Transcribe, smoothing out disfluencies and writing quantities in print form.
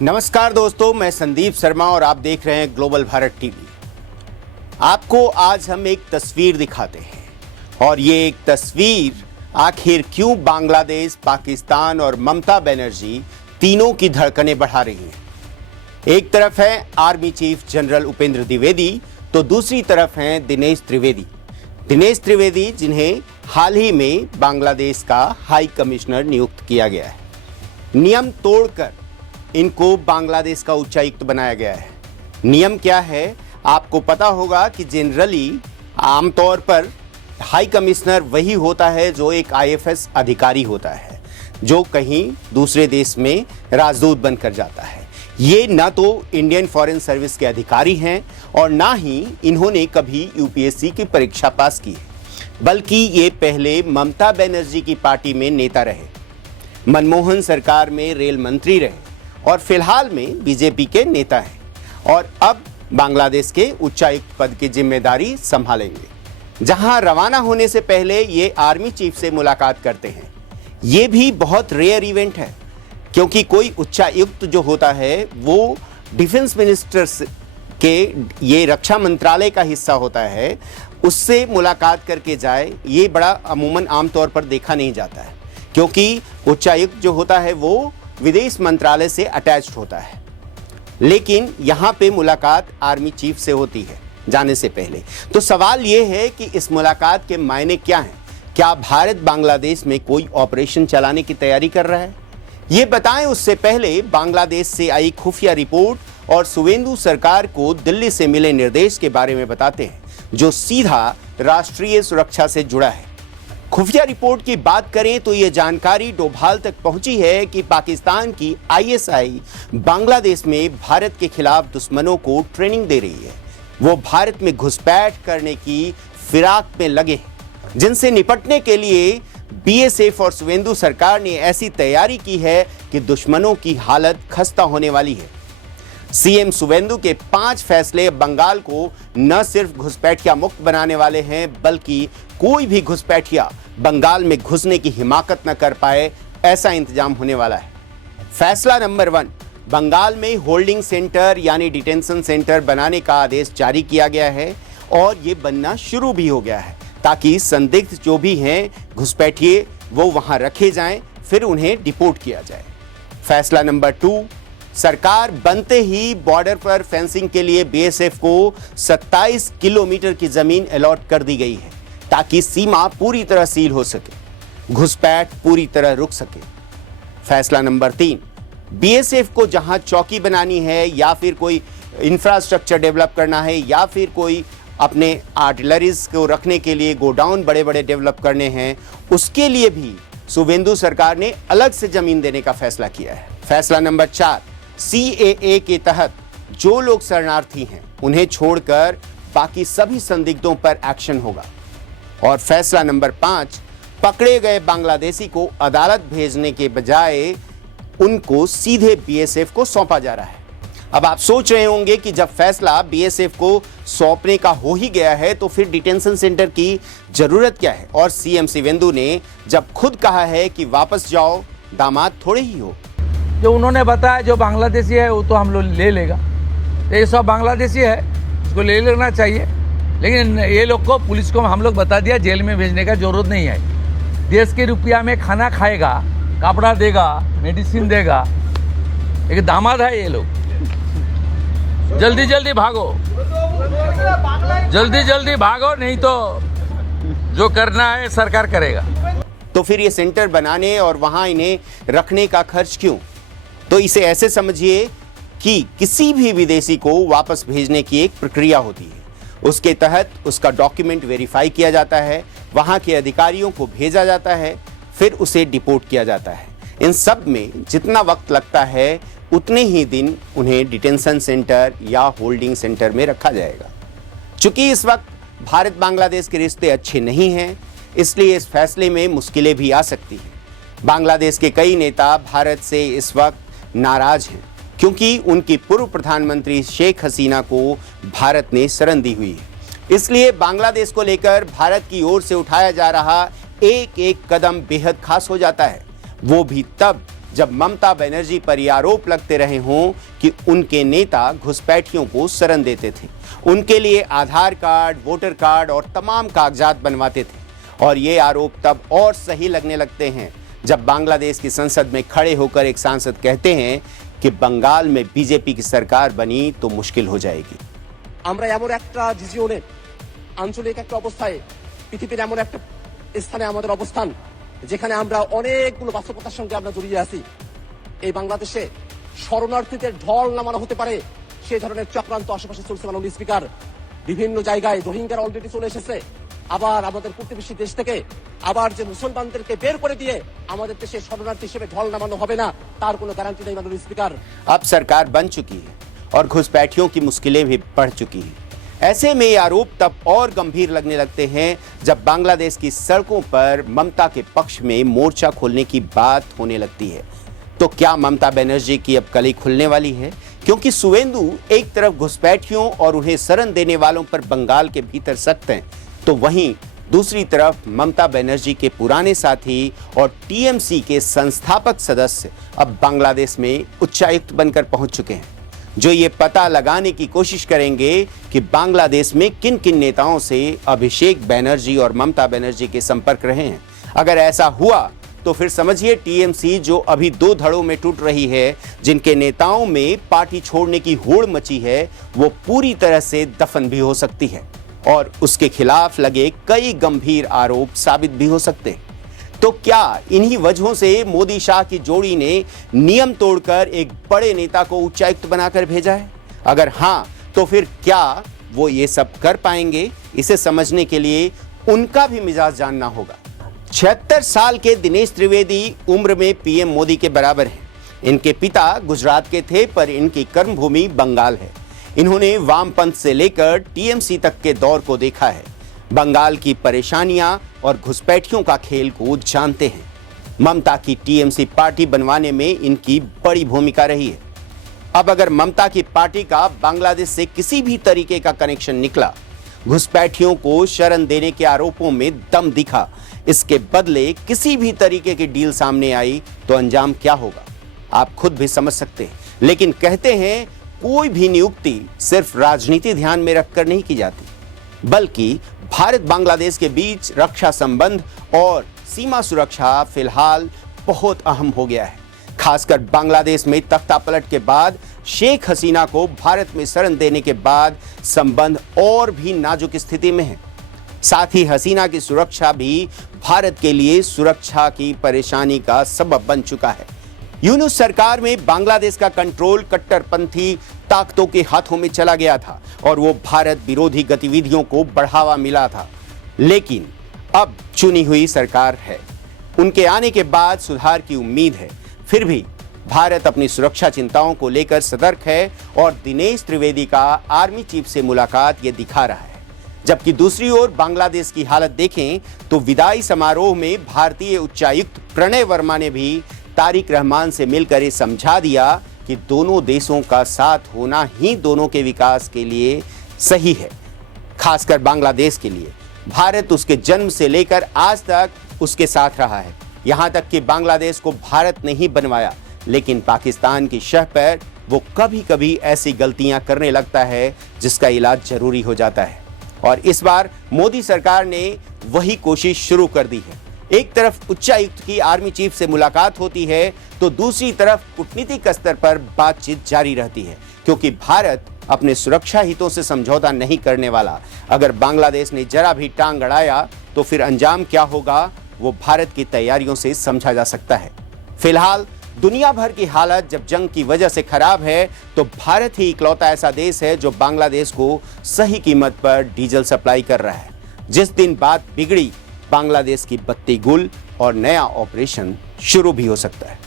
नमस्कार दोस्तों, मैं संदीप शर्मा और आप देख रहे हैं ग्लोबल भारत टीवी। आपको आज हम एक तस्वीर दिखाते हैं और ये एक तस्वीर आखिर क्यों बांग्लादेश, पाकिस्तान और ममता बनर्जी तीनों की धड़कनें बढ़ा रही हैं। एक तरफ है army chief general Upendra Dwivedi तो दूसरी तरफ हैं दिनेश त्रिवेदी। दिनेश त्रिवेदी जिन्हें हाल ही में बांग्लादेश का हाई कमिश्नर नियुक्त किया गया है। नियम तोड़कर इनको बांग्लादेश का उच्चायुक्त बनाया गया है। नियम क्या है आपको पता होगा कि जनरली आमतौर पर हाई कमिश्नर वही होता है जो एक आईएफएस अधिकारी होता है, जो कहीं दूसरे देश में राजदूत बनकर जाता है। ये ना तो इंडियन फॉरेन सर्विस के अधिकारी हैं और ना ही इन्होंने कभी यूपीएससी की परीक्षा पास की है, बल्कि ये पहले ममता बनर्जी की पार्टी में नेता रहे, मनमोहन सरकार में रेल मंत्री रहे और फिलहाल में बीजेपी के नेता हैं और अब बांग्लादेश के उच्चायुक्त पद की जिम्मेदारी संभालेंगे। जहां रवाना होने से पहले ये आर्मी चीफ से मुलाकात करते हैं। ये भी बहुत रेयर इवेंट है, क्योंकि कोई उच्चायुक्त जो होता है वो डिफेंस मिनिस्टर्स के ये रक्षा मंत्रालय का हिस्सा होता है, उससे मुलाकात करके जाए, ये बड़ा अमूमन आमतौर पर देखा नहीं जाता है, क्योंकि उच्चायुक्त जो होता है वो विदेश मंत्रालय से अटैच्ड होता है। लेकिन यहाँ पे मुलाकात आर्मी चीफ से होती है जाने से पहले। तो सवाल ये है कि इस मुलाकात के मायने क्या हैं? क्या भारत बांग्लादेश में कोई ऑपरेशन चलाने की तैयारी कर रहा है? ये बताएं उससे पहले बांग्लादेश से आई खुफिया रिपोर्ट और सुवेंदु सरकार को दिल्ली से मिले निर्देश के बारे में बताते हैं, जो सीधा राष्ट्रीय सुरक्षा से जुड़ा है। खुफिया रिपोर्ट की बात करें तो ये जानकारी डोभाल तक पहुंची है कि पाकिस्तान की आईएसआई बांग्लादेश में भारत के खिलाफ दुश्मनों को ट्रेनिंग दे रही है। वो भारत में घुसपैठ करने की फिराक में लगे हैं, जिनसे निपटने के लिए बीएसएफ और सुवेंदु सरकार ने ऐसी तैयारी की है कि दुश्मनों की हालत खस्ता होने वाली है। सीएम सुवेंदु के 5 फैसले बंगाल को न सिर्फ घुसपैठिया मुक्त बनाने वाले हैं, बल्कि कोई भी घुसपैठिया बंगाल में घुसने की हिमाकत न कर पाए, ऐसा इंतजाम होने वाला है। फैसला नंबर 1, बंगाल में होल्डिंग सेंटर यानी डिटेंशन सेंटर बनाने का आदेश जारी किया गया है और ये बनना शुरू भी हो गया है, ताकि संदिग्ध जो भी हैं घुसपैठिए वो वहां रखे जाएं, फिर उन्हें डिपोर्ट किया जाए। फैसला नंबर 2, सरकार बनते ही बॉर्डर पर फेंसिंग के लिए बीएसएफ को 27 किलोमीटर की जमीन अलॉट कर दी गई है, ताकि सीमा पूरी तरह सील हो सके, घुसपैठ पूरी तरह रुक सके। फैसला नंबर 3, बीएसएफ को जहां चौकी बनानी है या फिर कोई इंफ्रास्ट्रक्चर डेवलप करना है या फिर कोई अपने आर्टिलरीज को रखने के लिए गोडाउन बड़े बड़े डेवलप करने हैं, उसके लिए भी सुवेंदु सरकार ने अलग से जमीन देने का फैसला किया है। फैसला नंबर 4, सीएए के तहत जो लोग शरणार्थी हैं उन्हें छोड़कर बाकी सभी संदिग्धों पर एक्शन होगा। और फैसला नंबर 5, पकड़े गए बांग्लादेशी को अदालत भेजने के बजाय उनको सीधे बीएसएफ को सौंपा जा रहा है। अब आप सोच रहे होंगे कि जब फैसला बीएसएफ को सौंपने का हो ही गया है तो फिर डिटेंशन सेंटर की जरूरत क्या है? और सीएम सुवेंदु ने जब खुद कहा है कि वापस जाओ, दामाद थोड़े ही हो। जो उन्होंने बताया जो बांग्लादेशी है वो तो हम लोग ले लेगा, ये सब बांग्लादेशी है, उसको ले लेना चाहिए। लेकिन ये लोग को, पुलिस को हम लोग बता दिया जेल में भेजने का जरूरत नहीं है। देश के रुपया में खाना खाएगा, कपड़ा देगा, मेडिसिन देगा, एक दामाद है ये लोग। जल्दी जल्दी भागो, जल्दी जल्दी भागो, नहीं तो जो करना है सरकार करेगा। तो फिर ये सेंटर बनाने और वहां इन्हें रखने का खर्च क्यों? तो इसे ऐसे समझिए कि किसी भी विदेशी को वापस भेजने की एक प्रक्रिया होती है। उसके तहत उसका डॉक्यूमेंट वेरीफाई किया जाता है, वहां के अधिकारियों को भेजा जाता है, फिर उसे डिपोर्ट किया जाता है। इन सब में जितना वक्त लगता है उतने ही दिन उन्हें डिटेंशन सेंटर या होल्डिंग सेंटर में रखा जाएगा। चूंकि इस वक्त भारत बांग्लादेश के रिश्ते अच्छे नहीं हैं, इसलिए इस फैसले में मुश्किलें भी आ सकती हैं। बांग्लादेश के कई नेता भारत से इस वक्त नाराज हैं, क्योंकि उनकी पूर्व प्रधानमंत्री शेख हसीना को भारत ने शरण दी हुई है। इसलिए बांग्लादेश को लेकर भारत की ओर से उठाया जा रहा एक एक कदम बेहद खास हो जाता है, वो भी तब जब ममता बनर्जी पर यह आरोप लगते रहे हों कि उनके नेता घुसपैठियों को शरण देते थे, उनके लिए आधार कार्ड, वोटर कार्ड और तमाम कागजात बनवाते थे। और ये आरोप तब और सही लगने लगते हैं जब बांग्लादेश की संसद में खड़े होकर एक सांसद कहते हैं कि बंगाल में बीजेपी की सरकार बनी तो मुश्किल हो जाएगी। আমরা এমন একটা রিজিয়নে আঞ্চলিক একটা অবস্থায় পৃথিবীর এমন একটা স্থানে আমাদের অবস্থান যেখানে আমরা অনেকগুলো বাস্তবতার সঙ্গে আমরা জড়িয়ে আছি। এই বাংলাদেশে শরণার্থীদের ঢল নামানো হতে পারে সেই ধরনের চক্রান্ত আশেপাশে চলছে। মাননীয় স্পিকার, বিভিন্ন জায়গায় রোহিঙ্গারা অলরেডি চলে এসেছে। আবার আমাদের প্রতিবেশী দেশ থেকে আবার যে মুসলমানদেরকে বের করে দিয়ে আমাদের দেশে শরণার্থী হিসেবে ঢল নামানো হবে না তার কোনো গ্যারান্টি নেই। মাননীয় স্পিকার, अब सरकार बन चुकी है और घुसपैठियों की मुश्किलें भी बढ़ चुकी हैं। ऐसे में ये आरोप तब और गंभीर लगने लगते हैं जब बांग्लादेश की सड़कों पर ममता के पक्ष में मोर्चा खोलने की बात होने लगती है। तो क्या ममता बनर्जी की अब कली खुलने वाली है? क्योंकि सुवेंदु एक तरफ घुसपैठियों और उन्हें शरण देने वालों पर बंगाल के भीतर सख्त हैं, तो वहीं दूसरी तरफ ममता बनर्जी के पुराने साथी और टीएमसी के संस्थापक सदस्य अब बांग्लादेश में उच्चायुक्त बनकर पहुंच चुके हैं, जो ये पता लगाने की कोशिश करेंगे कि बांग्लादेश में किन किन नेताओं से अभिषेक बनर्जी और ममता बनर्जी के संपर्क रहे हैं। अगर ऐसा हुआ तो फिर समझिए टीएमसी जो अभी दो धड़ों में टूट रही है, जिनके नेताओं में पार्टी छोड़ने की होड़ मची है, वो पूरी तरह से दफन भी हो सकती है और उसके खिलाफ लगे कई गंभीर आरोप साबित भी हो सकते हैं। तो क्या इन्हीं वजहों से मोदी शाह की जोड़ी ने नियम तोड़कर एक बड़े नेता को उच्चायुक्त बनाकर भेजा है? अगर हां, तो फिर क्या वो ये सब कर पाएंगे? इसे समझने के लिए उनका भी मिजाज जानना होगा। 76 साल के दिनेश त्रिवेदी उम्र में पीएम मोदी के बराबर हैं। इनके पिता गुजरात के थे, पर इनकी कर्मभूमि बंगाल है। इन्होंने वामपंथ से लेकर टीएमसी तक के दौर को देखा है। बंगाल की परेशानियां और घुसपैठियों का खेल को जानते हैं। ममता की टीएमसी पार्टी बनवाने में इनकी बड़ी भूमिका रही है। अब अगर ममता की पार्टी का बांग्लादेश से किसी भी तरीके का कनेक्शन निकला, घुसपैठियों को शरण देने के आरोपों में दम दिखा, इसके बदले किसी भी तरीके की डील सामने आई, तो अंजाम क्या होगा आप खुद भी समझ सकते हैं। लेकिन कहते हैं कोई भी नियुक्ति सिर्फ राजनीति ध्यान में रखकर नहीं की जाती, बल्कि भारत बांग्लादेश के बीच रक्षा संबंध और सीमा सुरक्षा फिलहाल बहुत अहम हो गया है। खासकर बांग्लादेश में तख्तापलट के बाद शेख हसीना को भारत में शरण देने के बाद संबंध और भी नाजुक स्थिति में है। साथ ही हसीना की सुरक्षा भी भारत के लिए सुरक्षा की परेशानी का सबब बन चुका है। यूनुस सरकार में बांग्लादेश का कंट्रोल कट्टरपंथी ताकतों के हाथों में चला गया था और वो भारत विरोधी गतिविधियों को बढ़ावा मिला था। लेकिन अब चुनी हुई सरकार है, उनके आने के बाद सुधार की उम्मीद है। फिर भी भारत अपनी सुरक्षा चिंताओं को लेकर सतर्क है और दिनेश त्रिवेदी का आर्मी चीफ से मुलाकात ये दिखा रहा है। जबकि दूसरी ओर बांग्लादेश की हालत देखें तो विदाई समारोह में भारतीय उच्चायुक्त प्रणय वर्मा ने भी तारिक रहमान से मिलकर ये समझा दिया कि दोनों देशों का साथ होना ही दोनों के विकास के लिए सही है। खासकर बांग्लादेश के लिए भारत उसके जन्म से लेकर आज तक उसके साथ रहा है। यहां तक कि बांग्लादेश को भारत ने ही बनवाया, लेकिन पाकिस्तान की शह पर वो कभी कभी ऐसी गलतियां करने लगता है जिसका इलाज जरूरी हो जाता है। और इस बार मोदी सरकार ने वही कोशिश शुरू कर दी है। एक तरफ उच्चायुक्त की आर्मी चीफ से मुलाकात होती है तो दूसरी तरफ कूटनीतिक स्तर पर बातचीत जारी रहती है, क्योंकि भारत अपने सुरक्षा हितों से समझौता नहीं करने वाला। अगर बांग्लादेश ने जरा भी टांग अड़ाया तो फिर अंजाम क्या होगा वो भारत की तैयारियों से समझा जा सकता है। फिलहाल दुनिया भर की हालत जब जंग की वजह से खराब है तो भारत ही इकलौता ऐसा देश है जो बांग्लादेश को सही कीमत पर डीजल सप्लाई कर रहा है। जिस दिन बात बिगड़ी, बांग्लादेश की बत्ती गुल और नया ऑपरेशन शुरू भी हो सकता है।